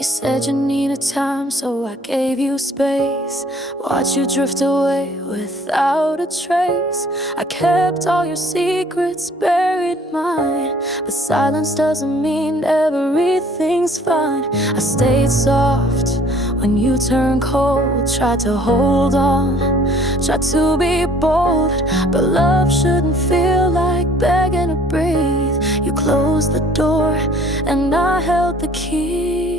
You said you needed time, so I gave you space. Watched you drift away without a trace. I kept all your secrets, buried mine. But silence doesn't mean everything's fine. I stayed soft when you turned cold. Tried to hold on, tried to be bold. But love shouldn't feel like begging to breathe. You closed the door and I held the key.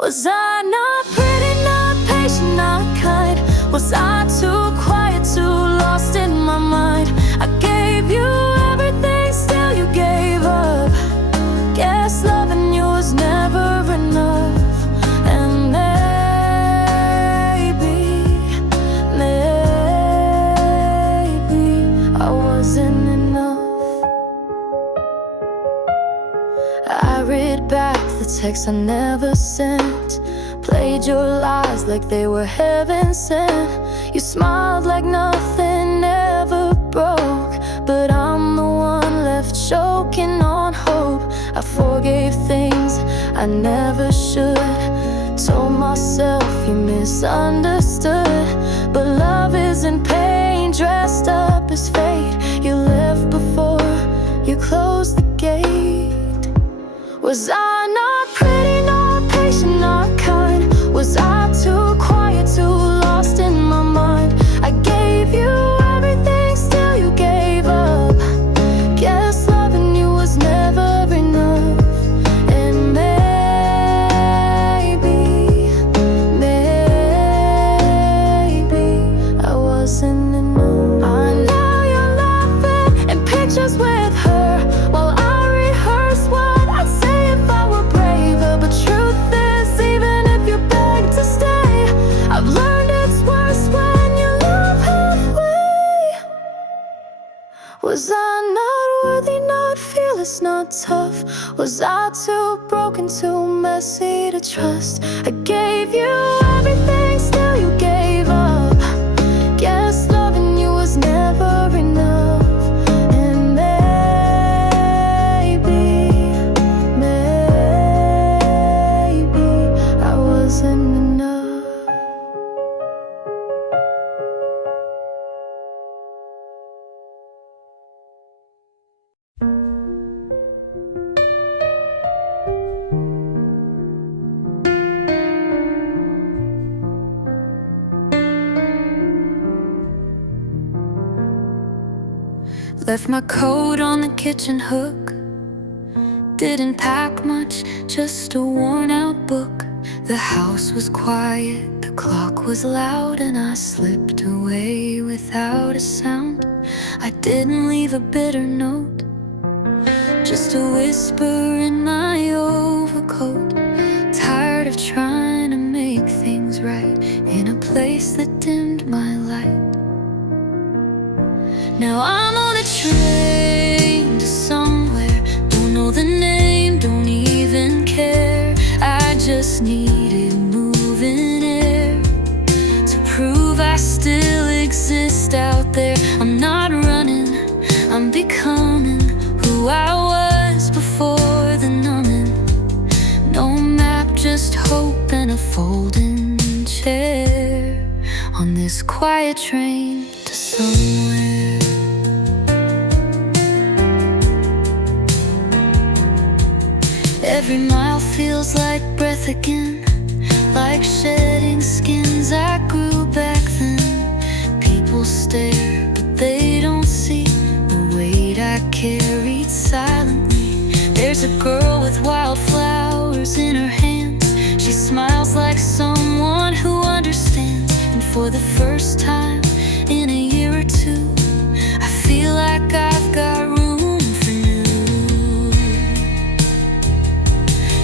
Was I not pretty, not patient, not kind? Was I too quiet, too lost in my mind? I gave you everything, still you gave up. Guess loving you was never enough. And maybe I wasn't enough. I read back the texts I never sent, played your lies like they were heaven sent. You smiled like nothing ever broke, but I'm the one left choking on hope. I forgave things I never should, told myself you misunderstood. But love isn't pain dressed up as fate. You left before you closed the gate. Was I not pretty, not patient, not kind? Was I too quiet, too lost in my mind? I gave you everything, still you gave up. Guess loving you was never enough. And maybe I wasn't enough. I know you're laughing in pictures with her while I rehearse what I'd say if I were braver. But truth is, even if you beg to stay, I've learned it's worse when you love halfway. Was I not worthy, not fearless, not tough? Was I too broken, too messy to trust? I gave you everything, still you gave up. Guess loving you was never enough. And maybe I wasn't enough. Left my coat on the kitchen hook. Didn't pack much, just a worn-out book. The house was quiet, the clock was loud, and I slipped away without a sound. I didn't leave a bitter note, just a whisper in my overcoat. Tired of trying to make things right in a place that dimmed my light. Now I'm on a train to somewhere, don't know the name, don't even care. I just needed moving air to prove I still exist out there. I'm not running, I'm becoming who I was before the numbing. No map, just hope and a folding chair on this quiet train to somewhere. Every mile feels like breath again, like shedding skins I grew back then. People stare, but they don't see the weight I carried silently. There's a girl with wildflowers in her hands. She smiles like someone who understands. And for the first time in a year or two, I feel like I've got room for new.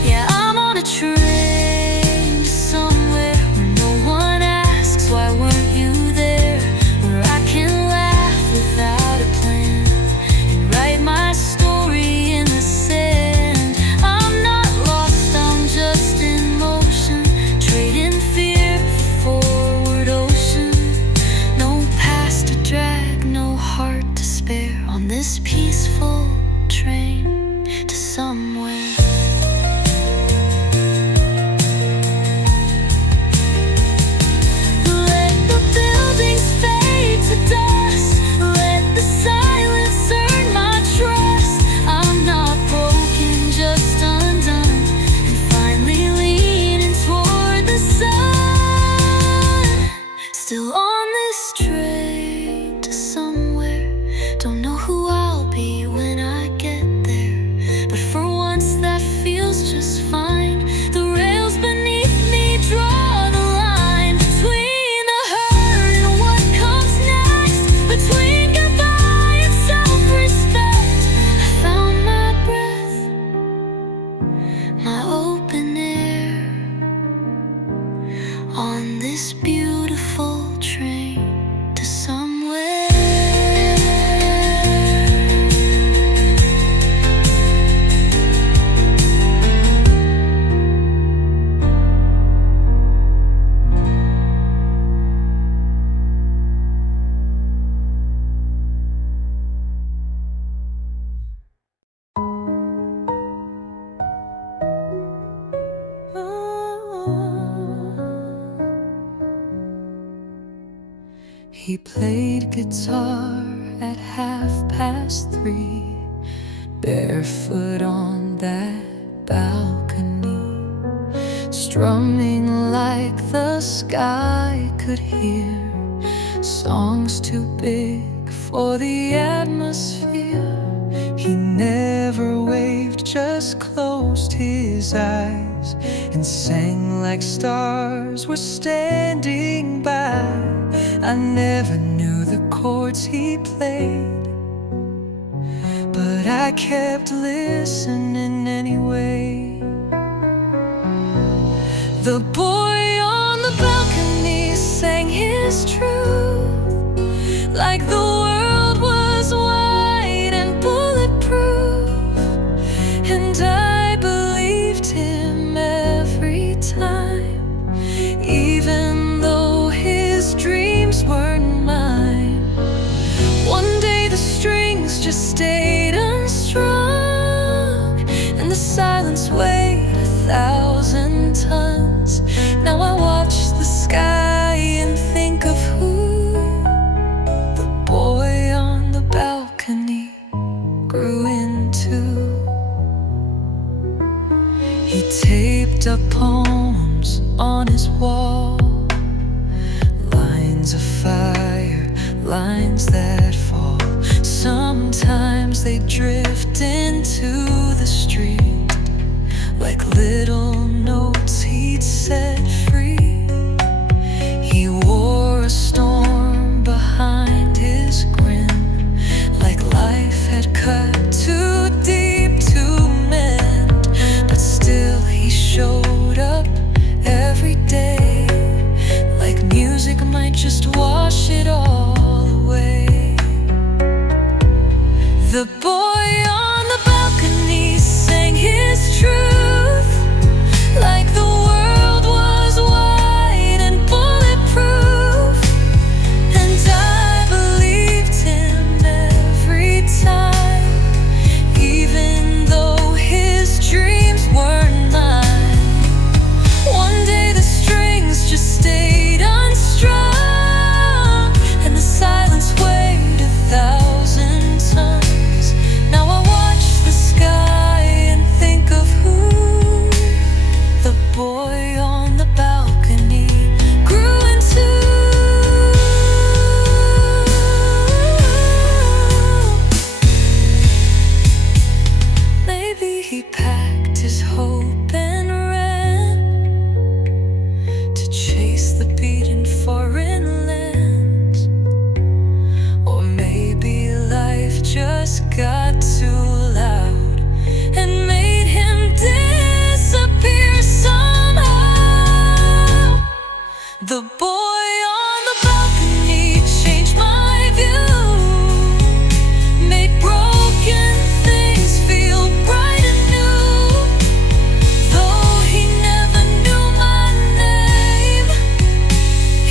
Yeah, I'm on a train to somewhere where no one asks why weren't you there, where I can laugh without a plan and write my story in the sand. I'm not lost, I'm just in motion, trading fear for forward ocean. No past to drag, no heart to spare on this peaceful train to somewhere. Don't know who I'll be when I get there, but for once that feels just fine. The rails beneath me draw the line between the hurt and what comes next, between goodbye and self-respect. I found my breath, my open air, on this beautiful train to somewhere. He played guitar at 3:30, barefoot on that balcony, strumming like the sky could hear, songs too big for the atmosphere. He never waved, just closed his eyes and sang like stars were standing by. I never knew the chords he played, but I kept listening anyway. The boy on the balcony sang his truth, like the world was wide and bulletproof, and I believed him every time, even though his dreams weren't mine. One day the strings just stayed unstrung, and the silence weighed 1,000 tons. Now I watch the sky and think of who the boy on the balcony grew into. He taped up poems on his wall, lines of fire, lines that fall. Sometimes they drift into the street, like little notes he'd set free. He wore a storm behind his grin, like life had cut too deep to mend. But still he showed up every day, like music might just wash it all away. The boy on the balcony sang his truth, like the world was wide and bulletproof, and I believed him every time, even though his dreams weren't mine. One day the strings just stayed unstrung, and the silence weighed 1,000 tons. Now I watch the sky and think of who the boy on the balcony grew into. Maybe he packed his hope and ran to chase the beat in foreign lands. Or maybe life just got too loud and made him disappear somehow. The boy on the balcony changed my view, made broken things feel bright and new. Though he never knew my name,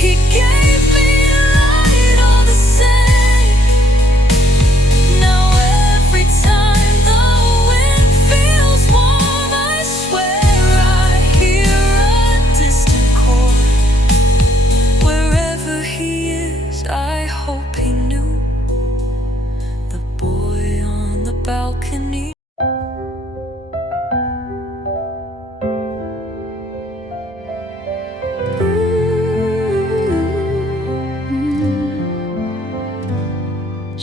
he gave me light all the same. Now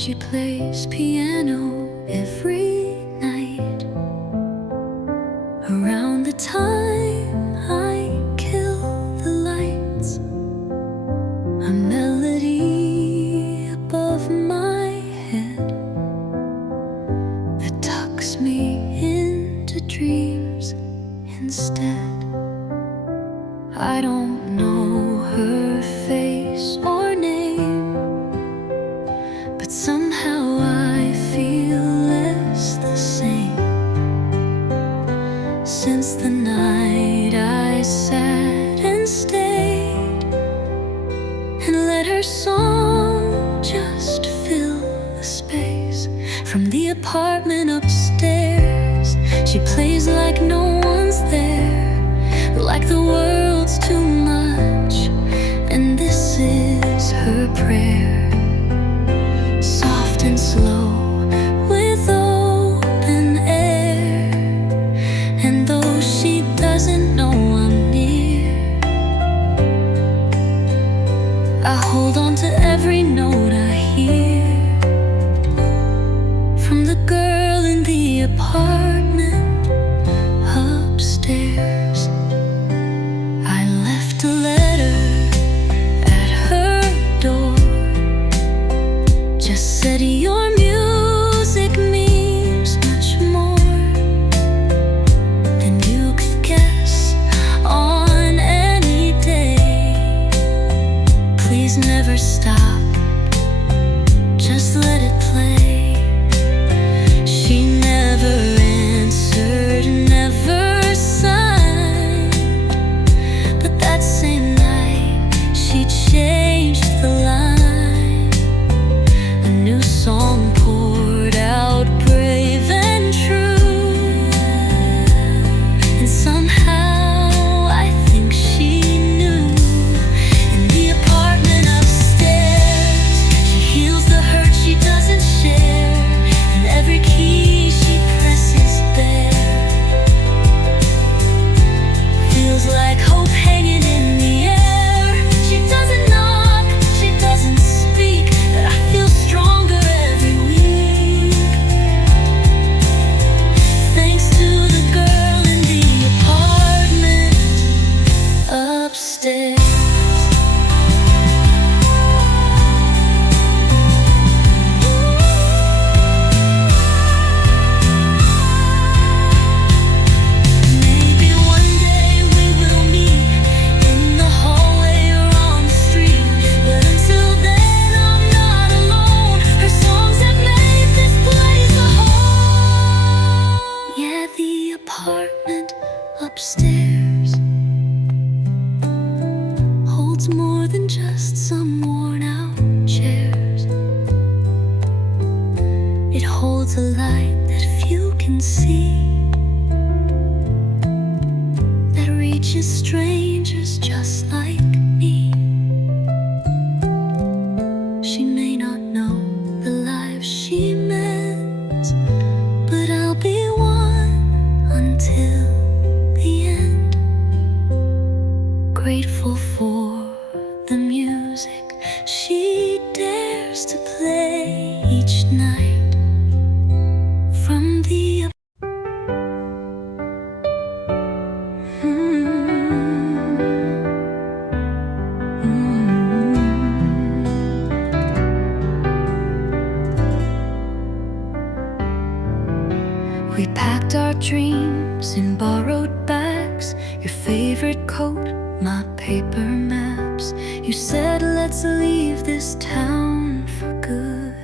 She plays piano every night. Around the time I kill the lights, a melody above my head that tucks me into dreams instead. I don't know her face or name, but somehow I feel less the same since the night I sat and stayed and let her song just fill the space. From the apartment upstairs, she plays like no one's there, like the world's too much, and this is her prayer. Soft and slow with open air, and though she doesn't know I'm near, I hold on to every note I hear from the girl in the apartment upstairs. I left a letter at her door, just said your music means much more than you could guess on any day. Please never stop, just let it play. She never answered, never signed, but that same night she changed the line. A new song poured out, brave and true, and somehow I think she knew. In the apartment upstairs, she heals the hurt she doesn't share, and every key she presses bare feels like hope hanging in the air. She doesn't knock, she doesn't speak, but I feel stronger every week, thanks to the girl in the apartment upstairs. Maybe one day we will meet in the hallway or on the street, but until then I'm not alone. Her songs have made this place a home. Yeah, the apartment upstairs holds more than just some worn out chairs. It holds a light that few can see, that reaches strangers just like me. She may not know the life she meant, but I'll be one until the end. Grateful for the music she dares to play each night from the We packed our dreams in borrowed bags, your favorite coat, my paper maps. You said let's leave this town for good.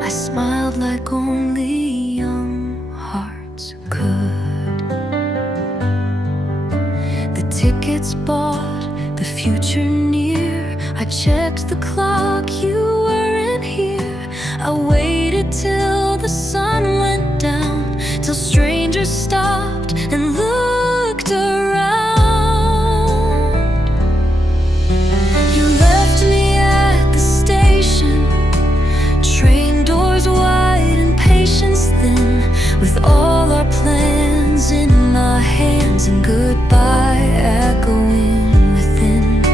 I smiled like only young hearts could. The tickets bought, the future near. I checked the clock, you weren't here. I waited till the sun went down, till strangers stopped and looked around. You left me at the station, train doors wide and patience thin, with all our plans in my hands and goodbye echoing within.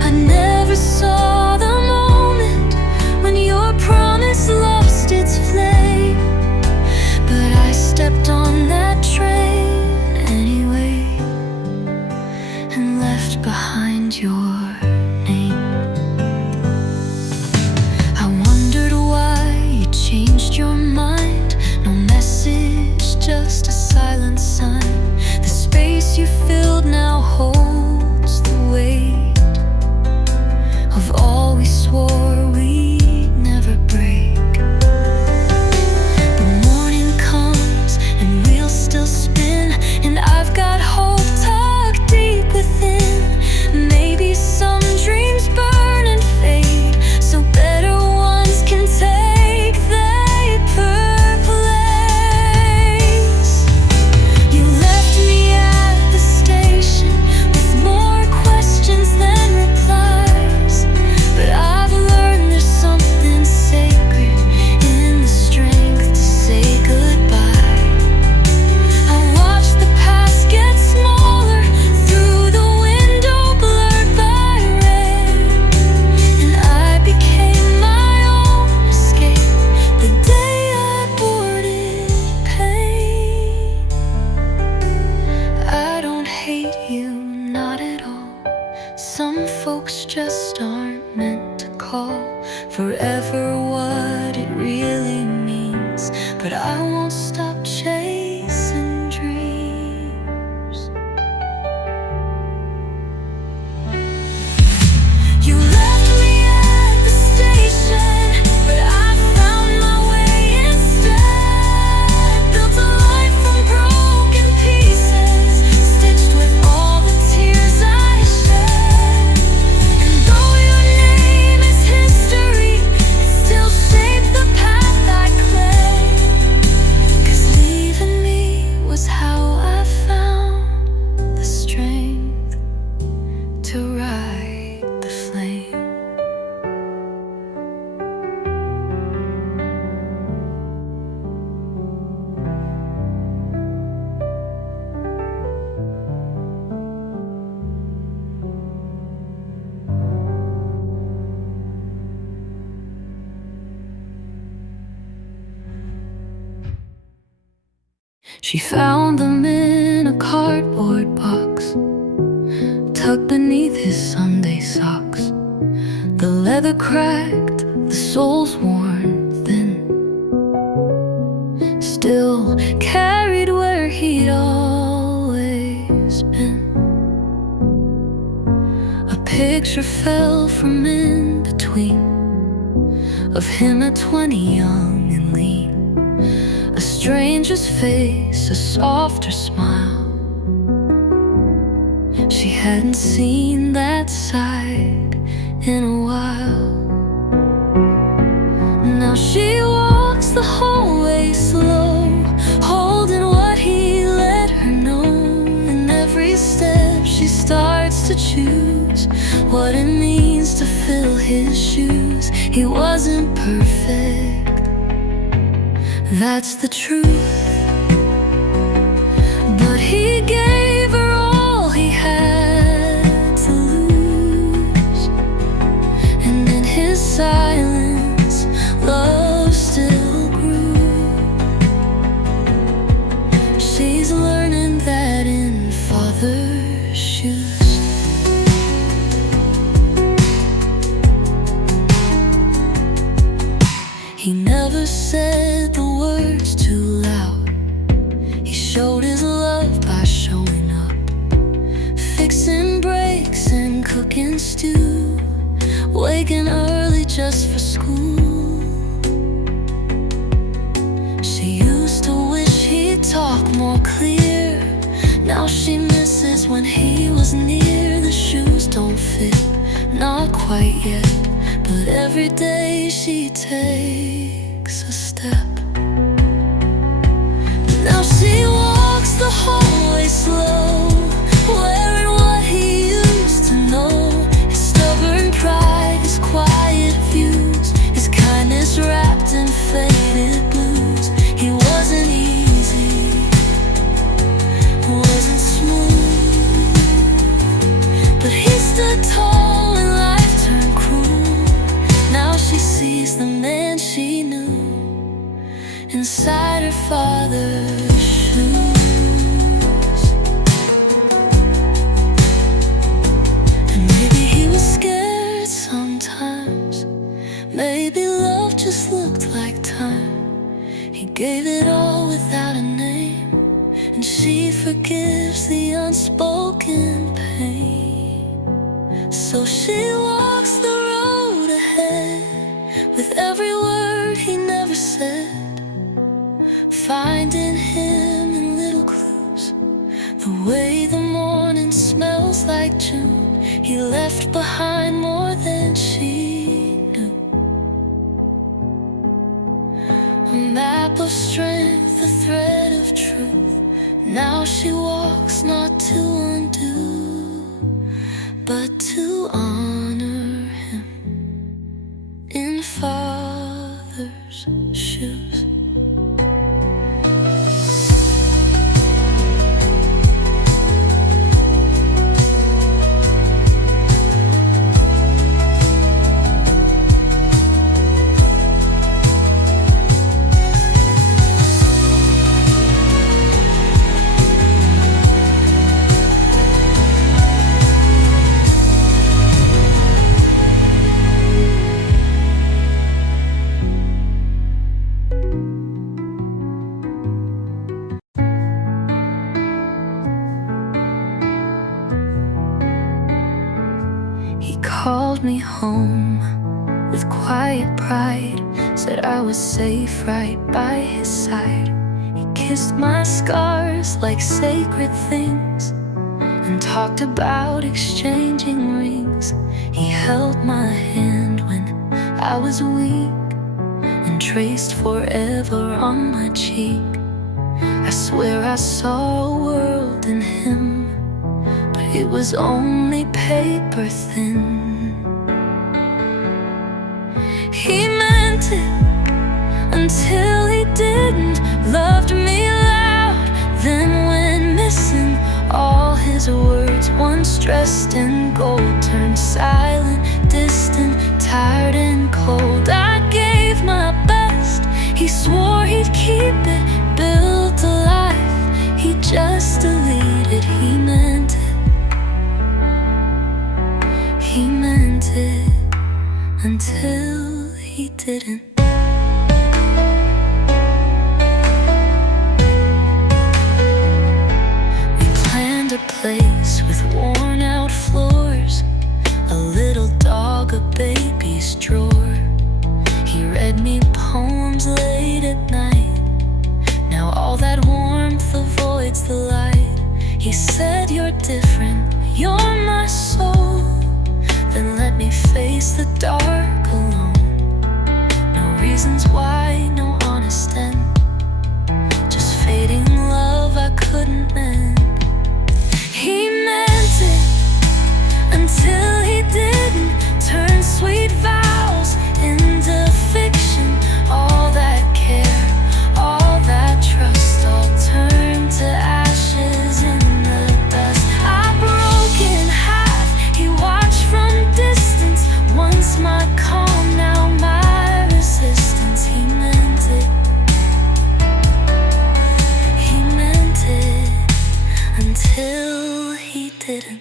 I never saw the moment when your She found them in a cardboard box, tucked beneath his Sunday socks. The leather cracked, the soles worn thin, still carried where he'd always been. A picture fell from in between, of him at 20, young and lean. A stranger's face, a softer smile. She hadn't seen that side in a while. Now she walks the hallway slow, holding what he let her know. And every step she starts to choose what it means to fill his shoes. He wasn't perfect, that's the truth, but he gave her all he had to lose. And in his silence, love still grew. She's learning that in father's shoes. He never said the words too loud. He showed his love by showing up, fixing breaks and cooking stew, waking early just for school. She used to wish he'd talk more clear. Now she misses when he was near. The shoes don't fit, not quite yet, but every day she takes a step. Now she walks the hallway slow, wearing what he used to know. His stubborn pride, his quiet views, his kindness wrapped in faded blues. He wasn't easy, wasn't smooth, but he stood tall when life turned cruel. Now she sees the man she knew inside her father's shoes. And maybe he was scared sometimes, maybe love just looked like time. He gave it all without a name, and she forgives the unspoken pain. So she walks the road ahead with every word he never said, finding him in little clues, the way the morning smells like June. He left behind more than she knew, a map of strength, a thread of truth. Now she walks not to undo, but to honor him in father's shoes. Called me home with quiet pride, said I was safe right by his side. He kissed my scars like sacred things and talked about exchanging rings. He held my hand when I was weak and traced forever on my cheek. I swear I saw a world in him, but it was only paper thin. He meant it until he didn't, loved me loud, then went missing. All his words, once dressed in gold, turned silent, distant, tired and cold. I gave my best, he swore he'd keep it, built a life didn't. We planned a place with worn out floors, a little dog, a baby's drawer. He read me poems late at night. Now all that warmth avoids the light. He said, "You're different, you're my soul." Then let me face the dark alone. No reasons why, no honest end, just fading love I couldn't mend. He meant it until he didn't. Turn sweet vows into fiction. All that care, all that trust, all turned to ashes in the dust. I broke in half, he watched from distance. Once my calm, now my resistance. He meant it, he meant it until he didn't.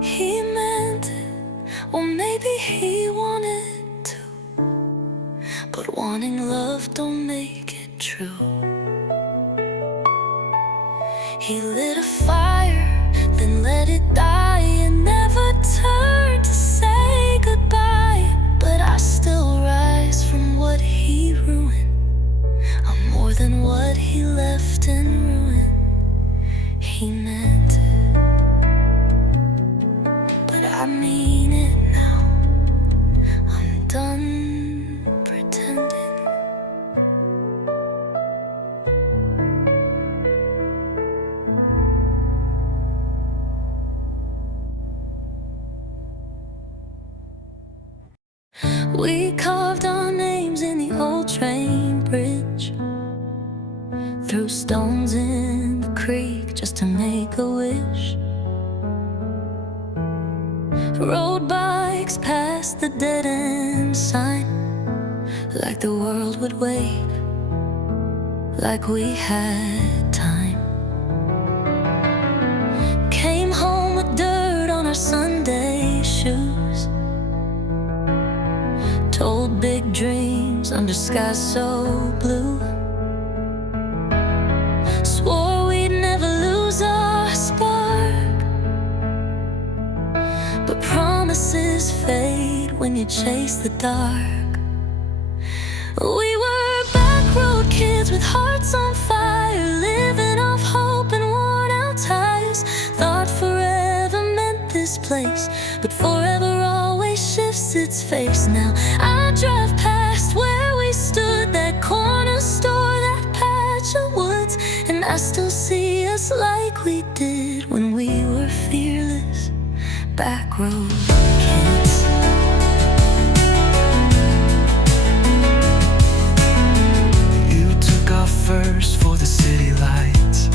He meant it, or maybe he wanted to, but wanting love don't make it true. He lit a fire, then let it die, and never turned to say goodbye. But I still rise from what he ruined. I'm more than what he left in ruin. He meant it, I mean it now. I'm done pretending. We carved our names in the old train bridge, threw stones in the creek just to make a wish. Rode bikes past the dead-end sign, like the world would wait, like we had time. Came home with dirt on our Sunday shoes, told big dreams under skies so blue. Swore we'd never lose our spark, but promises fade when you chase the dark. We were backroad kids with hearts on fire, living off hope and worn out tires. Thought forever meant this place, but forever always shifts its face. Now I drive past where we stood, that corner store, that patch of woods, and I still see us like we did when we were fearless. Backroad kids. You took off first for the city lights,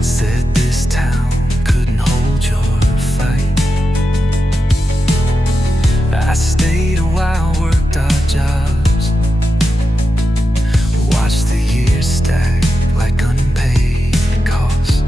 said this town couldn't hold your fight. I stayed a while, worked odd jobs, watched the years stack like unpaid costs.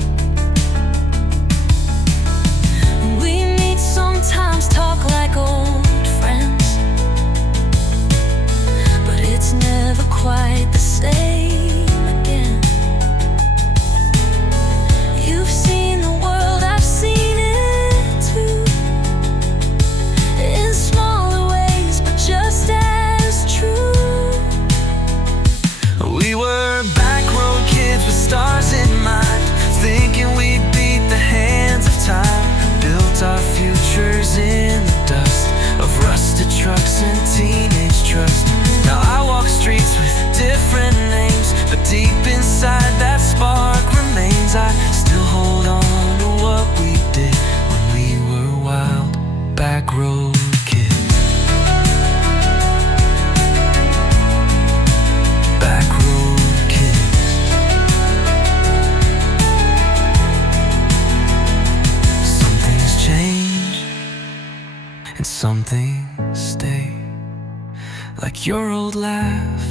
your old laugh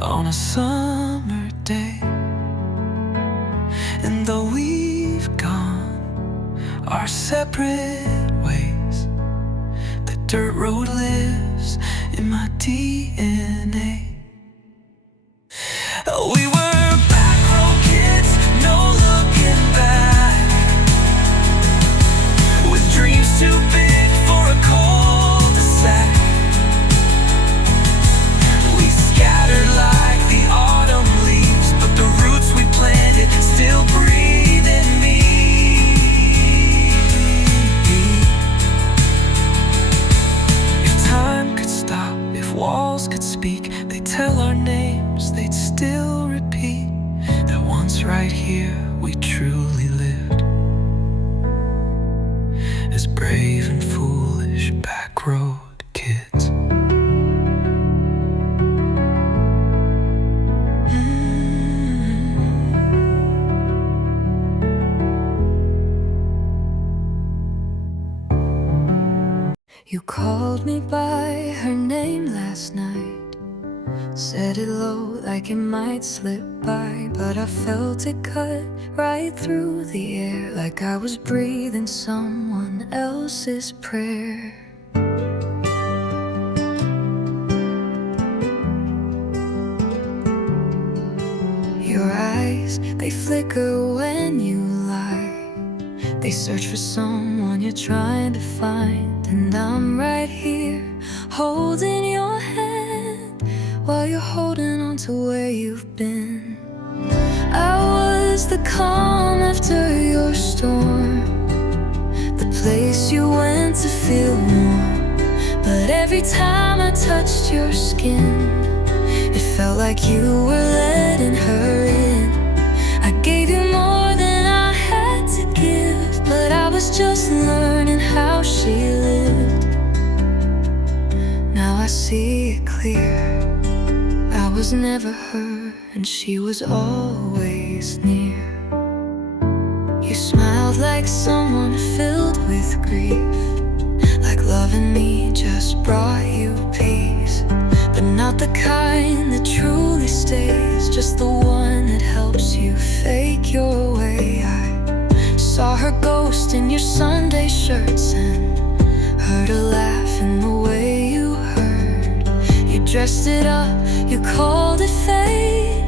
on a summer day. And though we've gone our separate ways, the dirt road lives in my DNA. We were backroad kids, no looking back, with dreams too big for a cul-de-sac. We scattered like the autumn leaves, but the roots we planted still breathe in me. If time could stop, if walls could speak, they'd tell our names, they'd still repeat that once right here we truly lived as brave and foolish backroad kids. You called me by her name last night, said it low like it might slip by, but I felt it cut right through the air, like I was breathing someone else's prayer. Your eyes, they flicker when you lie, they search for someone you're trying to find. And I'm right here, holding your hand, while you're holding on to where you've been. I was the calm after your storm, the place you went to feel warm. But every time I touched your skin, it felt like you were letting her in. I gave you more than I had to give, but I was just learning how she lived. Now I see it clear, I was never her and she was always near. You smiled like someone filled with grief, like loving me just brought you peace. But not the kind that truly stays, just the one that helps you fake your way. I saw her ghost in your Sunday shirts and heard her laugh in the way you heard. You dressed it up, you called it fate,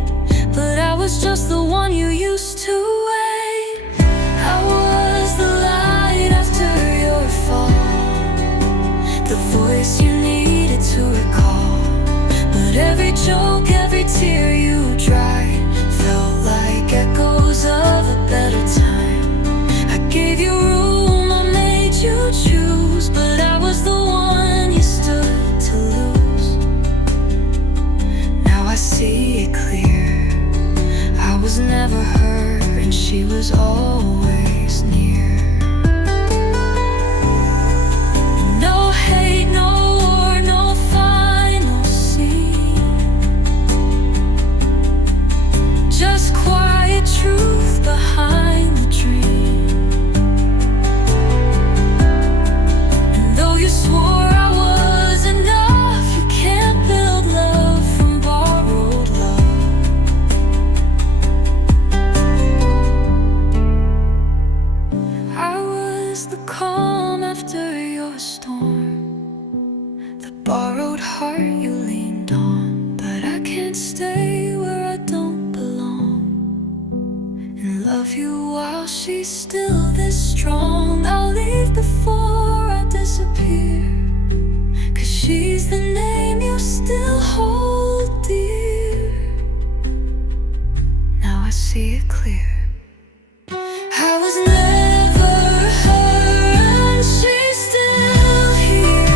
but I was just the one you used to wait. I was the light after your fall, the voice you needed to recall. But every joke, every tear you dried felt like echoes of a better time. I gave you room, I made you choose, but I was the one you stood to lose. Now I see it clear, I was never her and she was always near. No hate, no war, no final scene, just quiet truth behind the dream. And though you swore I was enough, you can't build love from borrowed love. I was the calm after your storm, the borrowed heart you leaned on. But I can't stay where I don't belong, and love you while she's still this strong. I'll leave before I disappear, 'cause she's the name you still hold dear. Now I see it clear, I was never her and she's still here.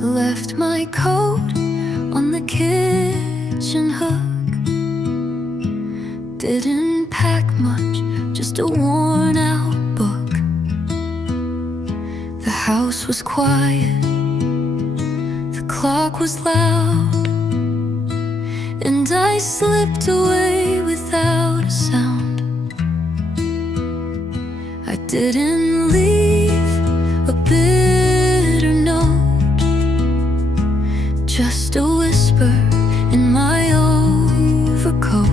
Left my coat on the kitchen hook, didn't pack much, just a worn was quiet, the clock was loud, and I slipped away without a sound. I didn't leave a bitter note, just a whisper in my overcoat.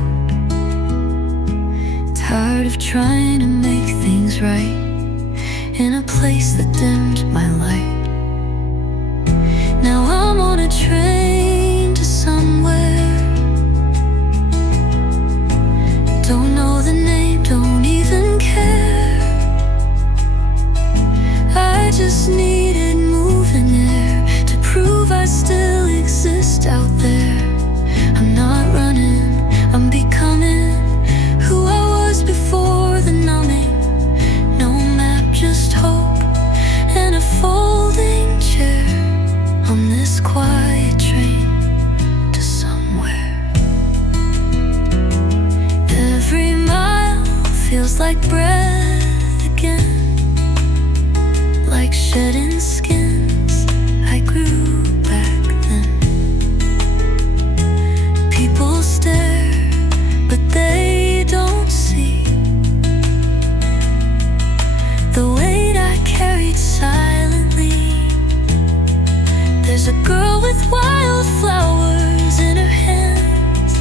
Tired of trying to make things right in a place that dimmed my light. Now I'm on a train to somewhere. Don't know the name, don't even care. I just needed moving air to prove I still exist out there. I'm not running, I'm becoming who I was before the numbing. No map, just hope and a folding chair on this quiet train to somewhere. Every mile feels like breath again, like shedding skins I grew back then. People stare, but they don't see the weight I carried silently. There's a girl with wildflowers in her hands.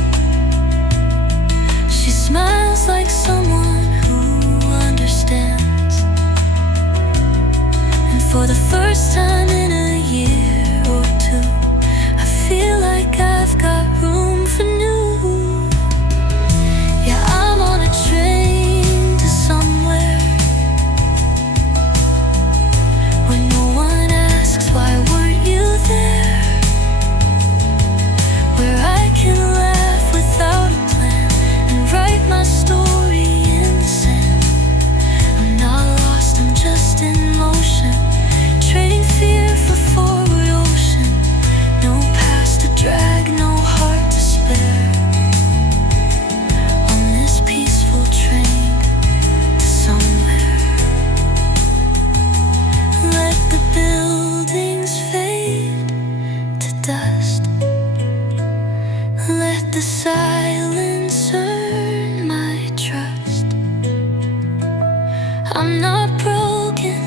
She smiles like someone who understands. And for the first time in a year or two, I feel like I've got room for new. Yeah, I'm on a train to somewhere where no one asks why weren't you there, where I can laugh without a plan and write my story in the sand. I'm not lost, I'm just in motion, trading fear for forward ocean. No past to drag, no heart to spare, on this peaceful train to somewhere. Let the buildings fade to dust, let the silence earn my trust. I'm not broken,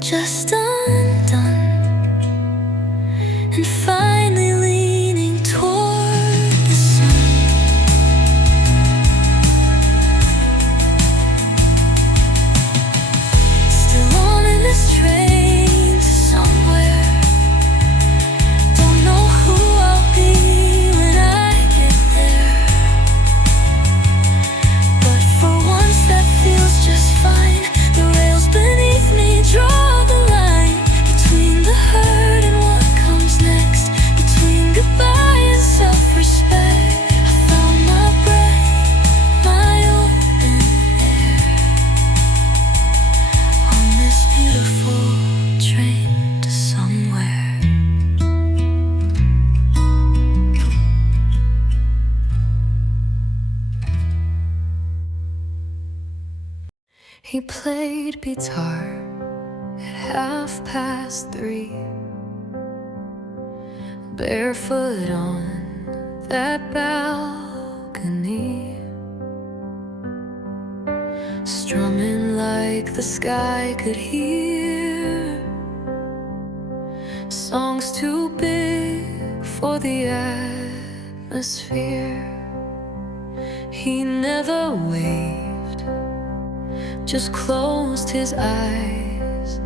just undone, and finally leaning toward the sun. Still on in this train to somewhere. Don't know who I'll be when I get there, but for once that feels just fine. The rails beneath me draw the line between the hurt and what comes next, between goodbye and self-respect. I found my breath, my open air, on this beautiful train to somewhere. He played guitar at 3:30, barefoot on that balcony, strumming like the sky could hear, songs too big for the atmosphere. He never waved, just closed his eyes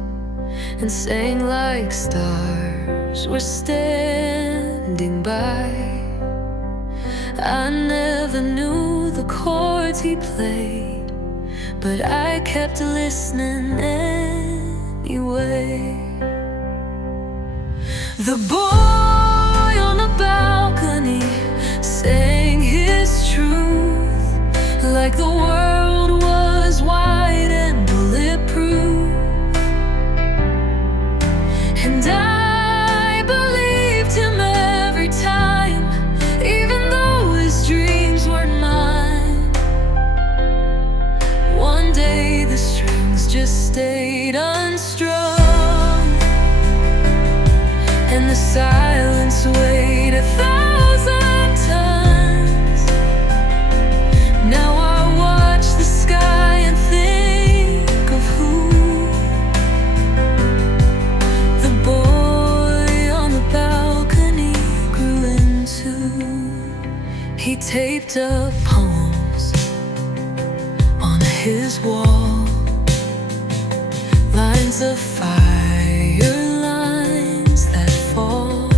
and sang like stars were standing by. I never knew the chords he played, but I kept listening anyway. The boy on the balcony sang his truth like the world was wide and bulletproof, and I believed him every time, even though his dreams weren't mine. One day the strings just stayed unstrung. silence weighed 1,000 tons. Now I watch the sky and think of who the boy on the balcony grew into. He taped up poems on his wall, lines of fire, lines that fall.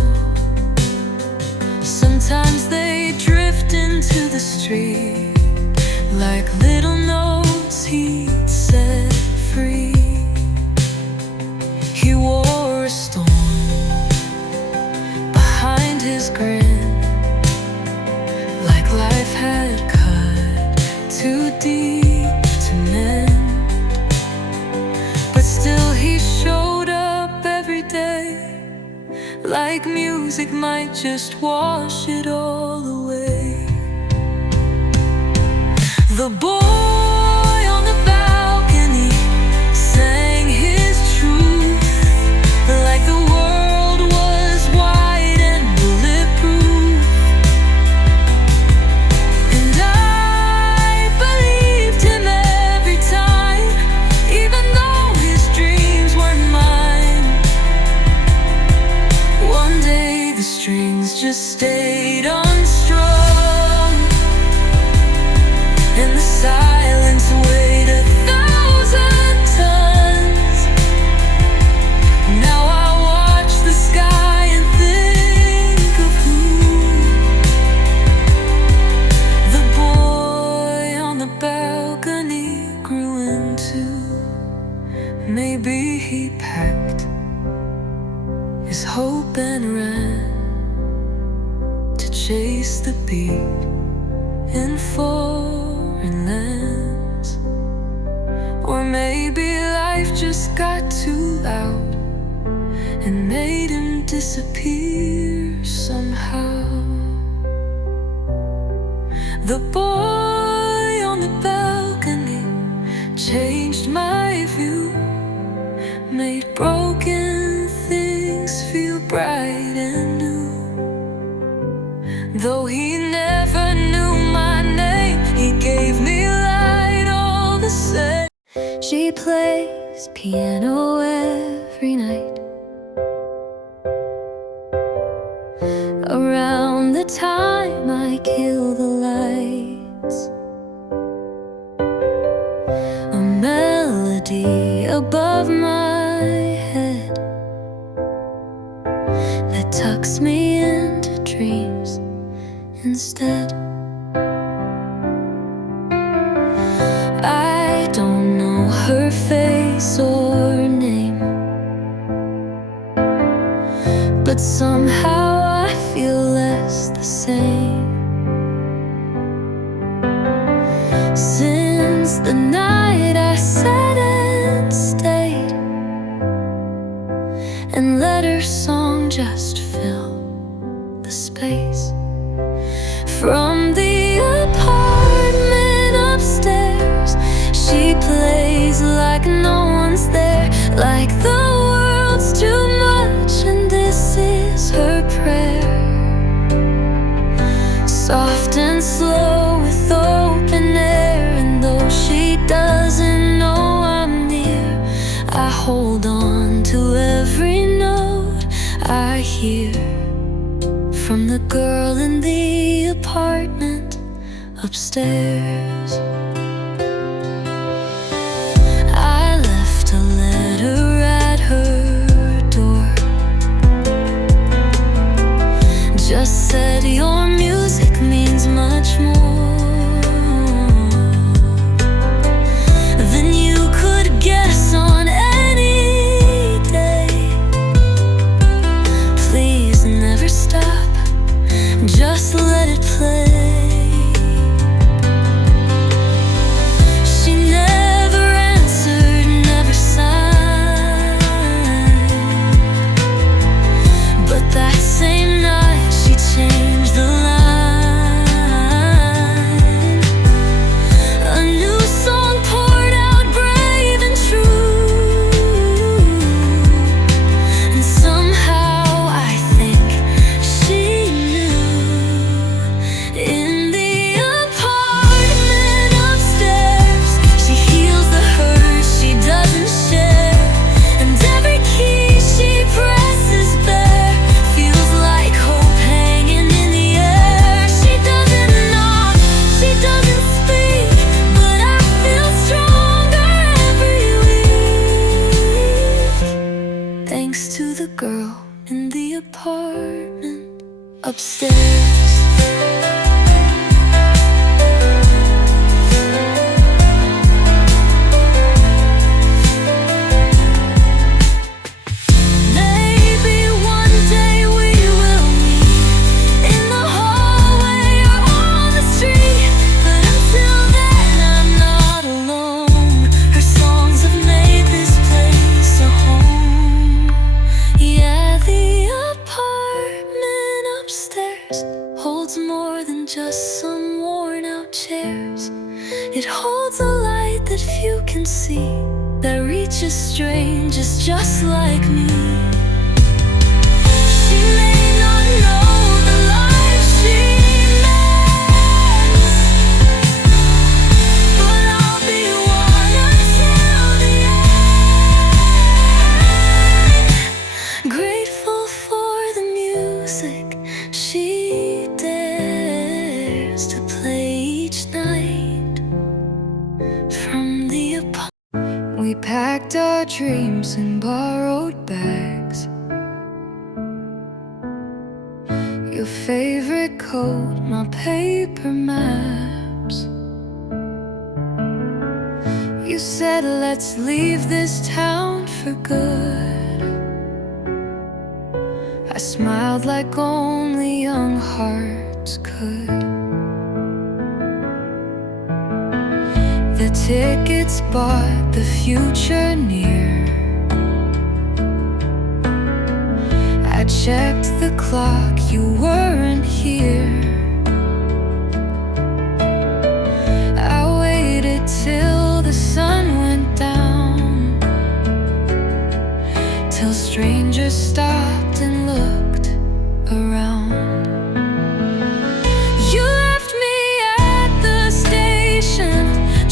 Sometimes they drift into the street like little notes he'd set free. He wore a storm behind his grin, like life had cut too deep to mend. But still he showed up every day, like music might just wash it all away. The boy on the balcony sang his truth, like the world was wide and bulletproof. And I believed him every time, even though his dreams weren't mine. One day the strings just stayed unstrung, and the silence weighed 1,000 tons. Now I watch the sky and think of who the boy on the balcony grew into. Maybe he packed his hope and ran to chase the beat in foreign lands. Or maybe life just got too loud and made him disappear somehow. The boy on the balcony changed my view, made broken things feel bright and new. Though he never knew my name, he gave me light all the same. She plays piano every night, around the time I kill the lights. A melody above my head that tucks me into dreams instead. I don't know her face or name, but somehow I feel less the same. Since the night I sat and stayed and let her song just fill the space. From the apartment upstairs, she plays like no one's there, like the world's too much and this is her prayer. Soft and slow with open air, and though she doesn't know I'm near, I hold on to every note I hear from the girl in the apartment upstairs. I left a letter at her door, just said your music means much more than you could guess on any day. Please never stop, just let it play. upstairs. More than just some worn out chairs. It holds a light that few can see, that reaches strangers just like me. She may not know the life she lives, but I'll be one until the end. Grateful for the music she to play each night from the apartment. We packed our dreams in borrowed bags. Your favorite coat, my paper maps. You said let's leave this town for good. I smiled like only young hearts could. The tickets bought, the future near. I checked the clock, you weren't here. I waited till the sun went down, till strangers stopped and looked around.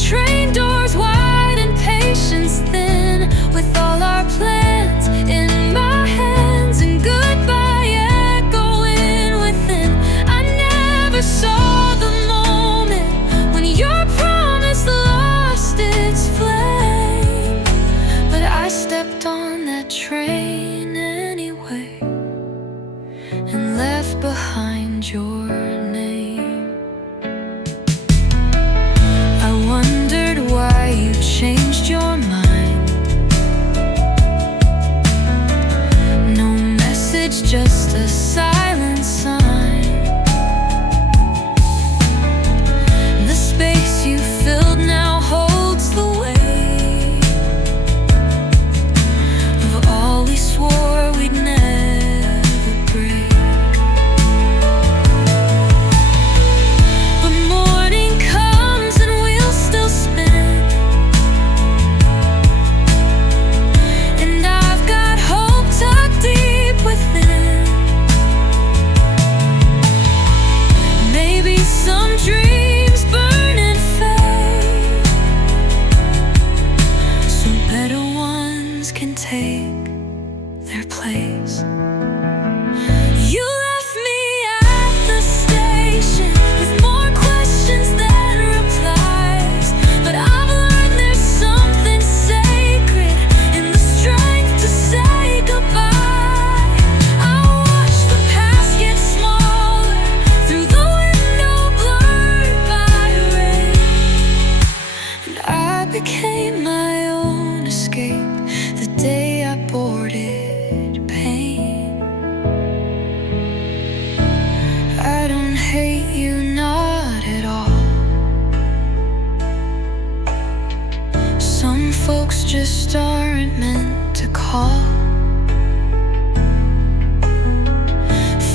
Train doors wide and patience thin, with all our plans in my hands and goodbye echoing within. I never saw the moment when your promise lost its flame, but I stepped on that train anyway and left behind your name. I wondered why you changed your mind. No message, just a silent sign. The space you filled now holds the weight of all we swore we'd never break. Just aren't meant to call.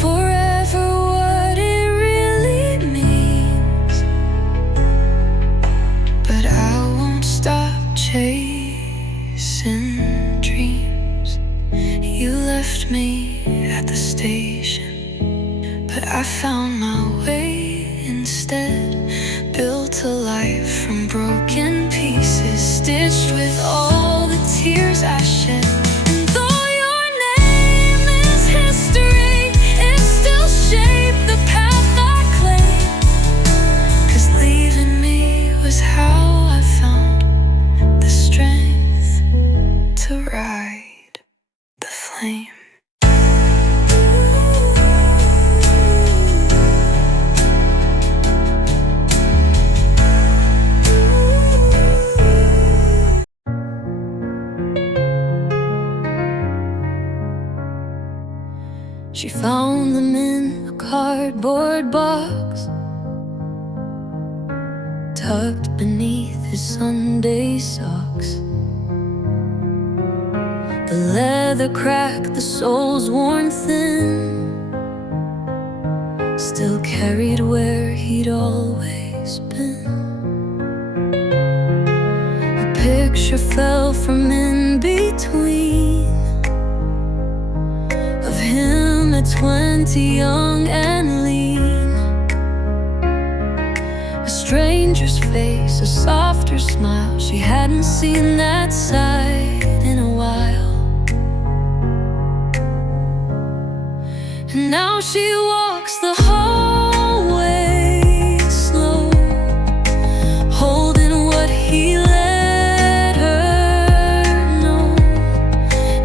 Forever, what it really means, but I won't stop chasing dreams. You left me at the station, but I found my way instead. Built a life from broken pieces, stitched with all the tears I shed. And though your name is history, it still shaped the path I claimed. 'Cause leaving me was how I found the strength to ride the flame. She found them in a cardboard box, tucked beneath his Sunday socks. The leather cracked, the soles worn thin, still carried where he'd always been. A picture fell from in between of him at 20, young and lean. A stranger's face, a softer smile. She hadn't seen that side in a while. And now she walks the hallway slow, holding what he let her know.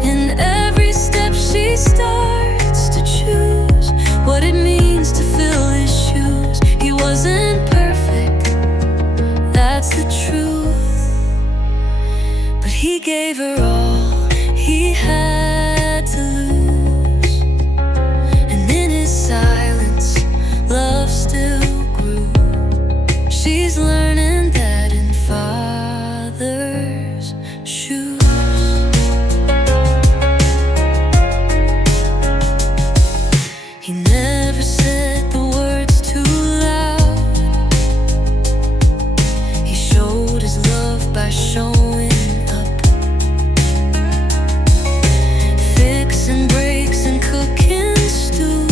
In every step she starts to choose what it means to fill his shoes. He wasn't perfect, that's the truth, but he gave her all he had to lose. Silence, love still grew. She's learning that in father's shoes. He never said the words too loud. He showed his love by showing up, fixing breaks and cooking stew,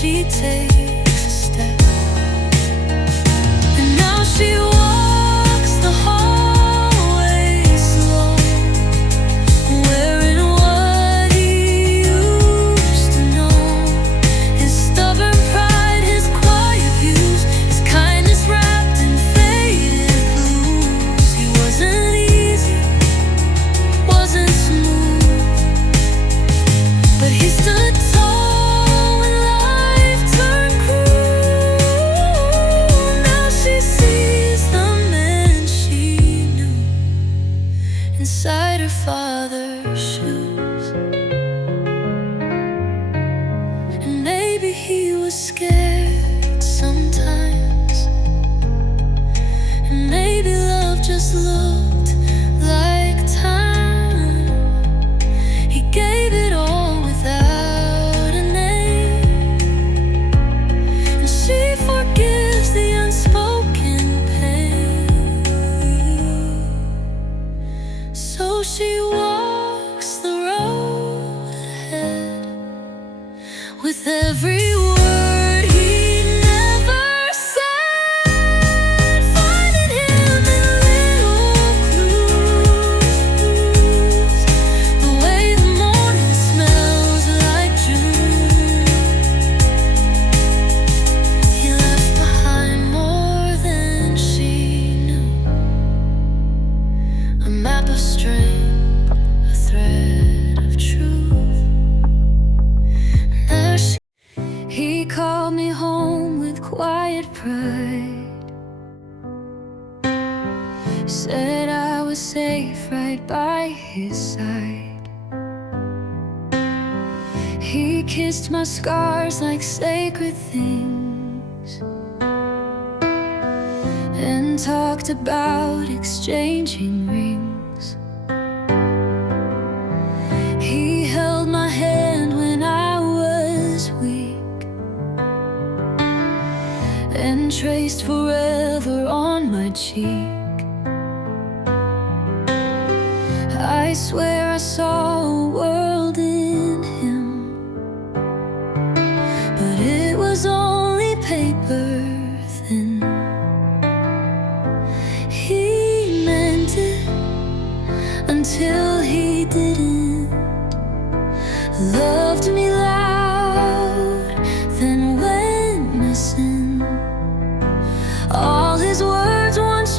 she takes a step. And now she walks the hallway slow, wearing what he used to know. His stubborn pride, his quiet views, his kindness wrapped in faded blues. He wasn't easy, wasn't smooth, but he stood tall. Inside her father's shoes. And maybe he was scared sometimes, and maybe love just looked like time. He gave it all without a name, and she forgives the unspoken pain. So she walks the road ahead with every word he never said, finding him in little clues, the way the morning smells like June. He left behind more than she knew, a map of strength, a thread of truth. There he called me home with quiet pride, said I was safe right by his side. He kissed my scars like sacred things, and talked about exchanging rings. He held my hand when I was weak, and traced forever on my cheek. I swear I saw a world in him, but it was only paper thin. He meant it until he didn't. Loved me loud, then went missing. All his words once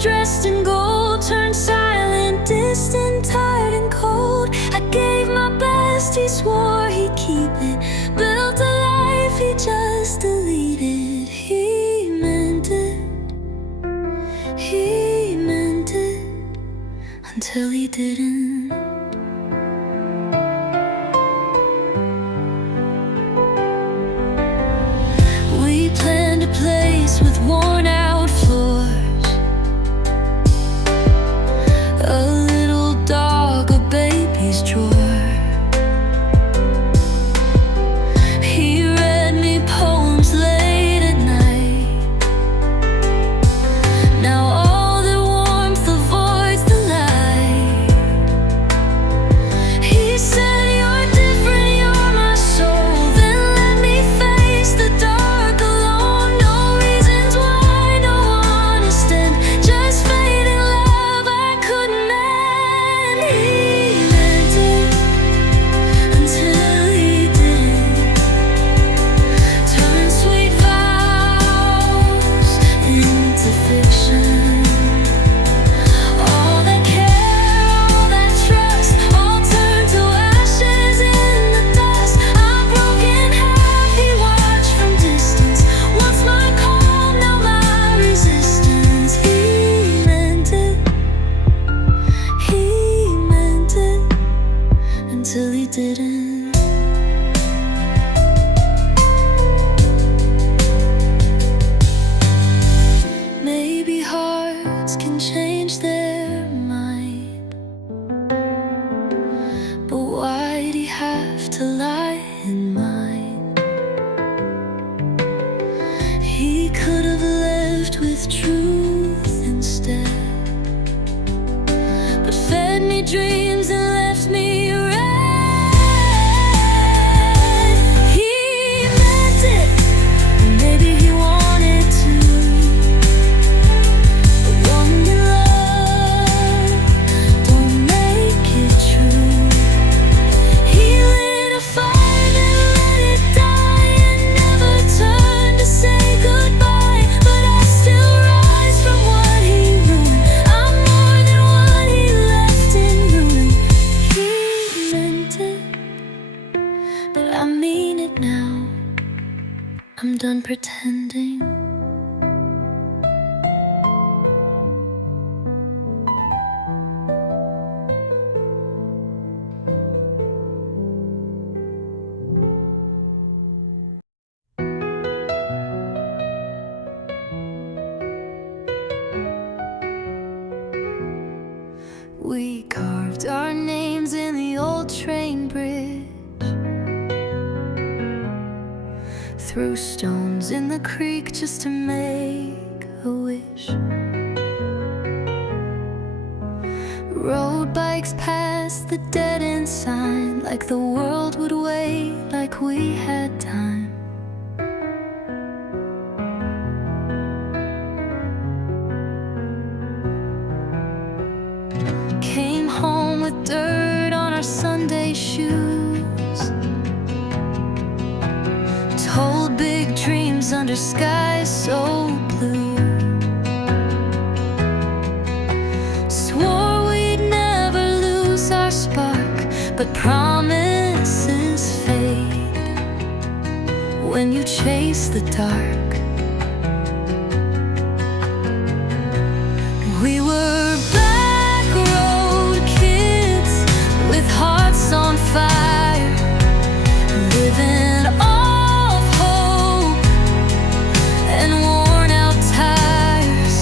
house with worn out floors, a little dog, a baby's drawer. He read me poems late at night. Now all the warmth avoids the light. He said, "You're different, you're my soul." Then let me face the dark alone. No reasons why, no honest end, just fading love I couldn't mend. He meant it until he didn't. Turn sweet vows into fiction. All that care, all that trust, all turned to ashes in the dust. I'm broken half, he watched from distance. Once my calm, now my resistance. He meant it until he didn't. Maybe hearts can change their mind, but why'd he have to lie in mine? He could have lived with truth instead, but fed me dreams and left me red. He meant it, maybe he wanted to. But one you love, don't make it true. He lit a fire, then let it die, and never turned to say goodbye. But I still rise from what he ruined. I'm more than what he left in ruin. He meant it, but I mean it now. I'm done pretending. We carved our names in the old train bridge, threw stones in the creek just to make a wish. Rode bikes past the dead-end sign, like the world would wait, like we had time. Came home with dirt on our Sunday shoes, told big dreams under skies so blue. Swore we'd never lose our spark, but promises fade when you chase the dark. We were backroad kids with hearts on fire, living off hope and worn out tires.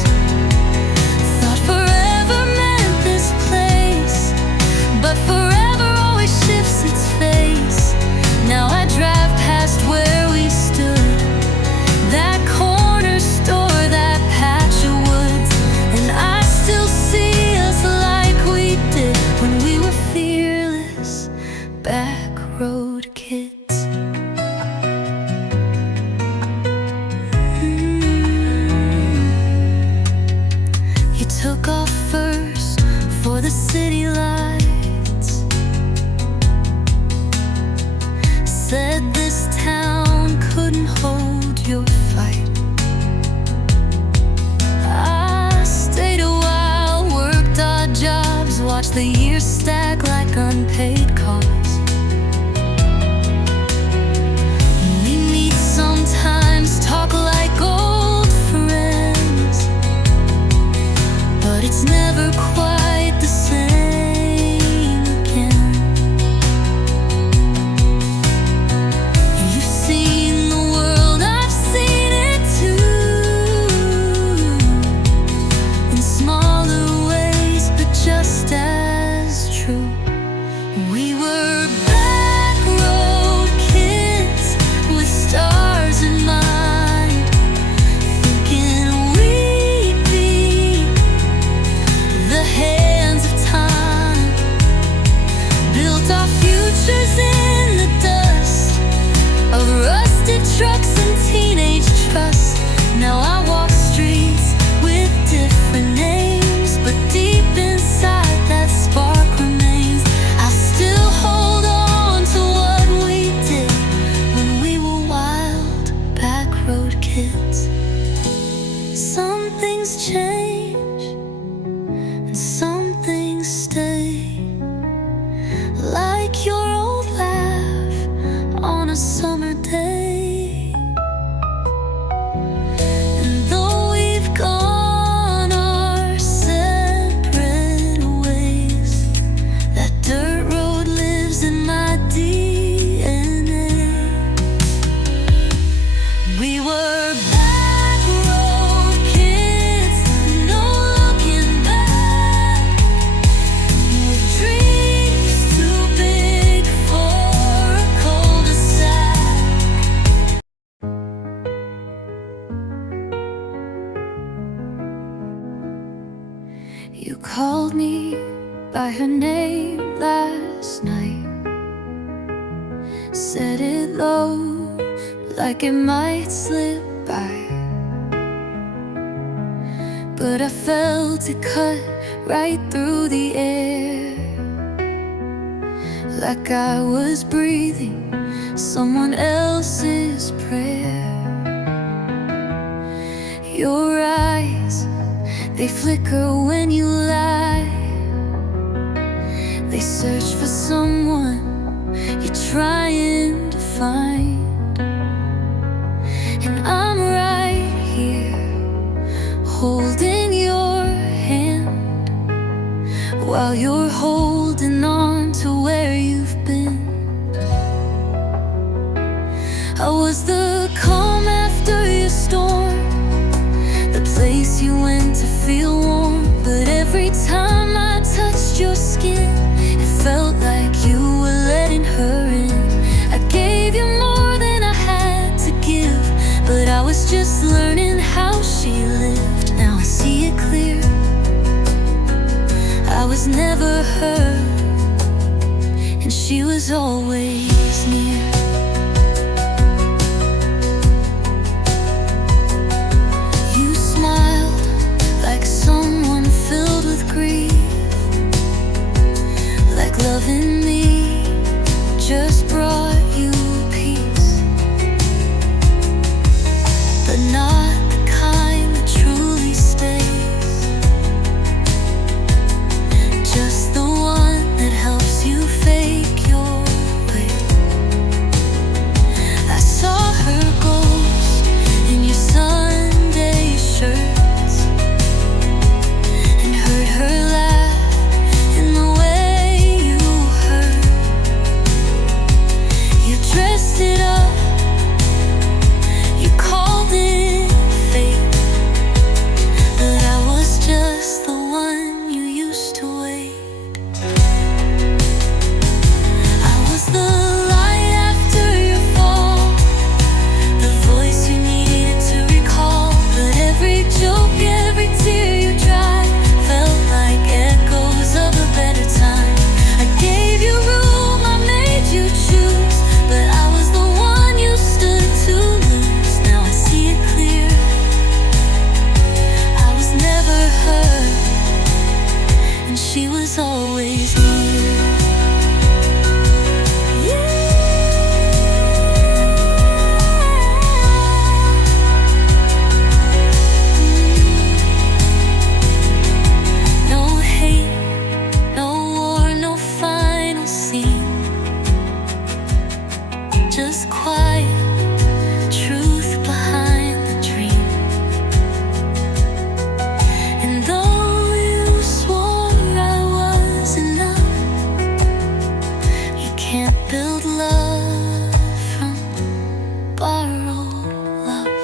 Thought forever meant this place, but forever always shifts its face. Now I drive past where we stood, that corner store, that patch of woods, and I still see us like we did when we were fearless, backroad kids. You took off first for the city lights, said this town couldn't hold your fight. I stayed a while, worked odd jobs, watched the years stack like unpaid calls. We meet sometimes, talk like old friends, but it's never quite the same again. You've seen the world, I've seen it too. trucks and teenage trust. Now I walk streets with different names, but deep inside that spark remains. I still hold on to what we did when we were wild backroad kids. Some things change and some things stay, like your old laugh on a summer day. And though we've gone our separate ways, that dirt road lives in my DNA. We were backroad kids, no looking back, with dreams too big for a cul-de-sac. You called me by her name last night, said it low, like it might slip by. But I felt it cut right through the air, like I was breathing someone else's prayer. Your eyes, they flicker when you lie. They search for someone you're trying to find. And I'm right here, holding your hand, while you're holding on to where you've been. I was the calm after your storm, the place you went to feel warm. But every time I touched your skin, it felt like you were letting her in. I gave you more than I had to give, but I was just learning how she lived. Now I see it clear, I was never her, and she was always near. You smiled like someone filled with grief, like loving me just brought you peace, but not the kind that truly stays, just the one that helps you fake your way. I saw her ghost in your Sunday shirts, and heard her laugh in the way you hurt. You dressed it up, you called it fate, but I was just the one you used to wait. I was the light after your fall, the voice you needed to recall. But every joke, every tear you dried felt like echoes of a better time. I gave you room, I made you choose, but I was the one you stood to lose. Now I see it clear, I was never her, and she was always near. No hate, no war, no final scene, just quiet truth behind the dream. And though you swore I was enough, you can't build love from borrowed love.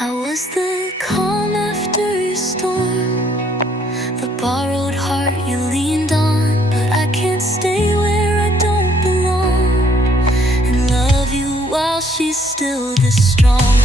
I was the calm after your storm, the borrowed heart you leaned on. But I can't stay where I don't belong, and love you while she's still this strong.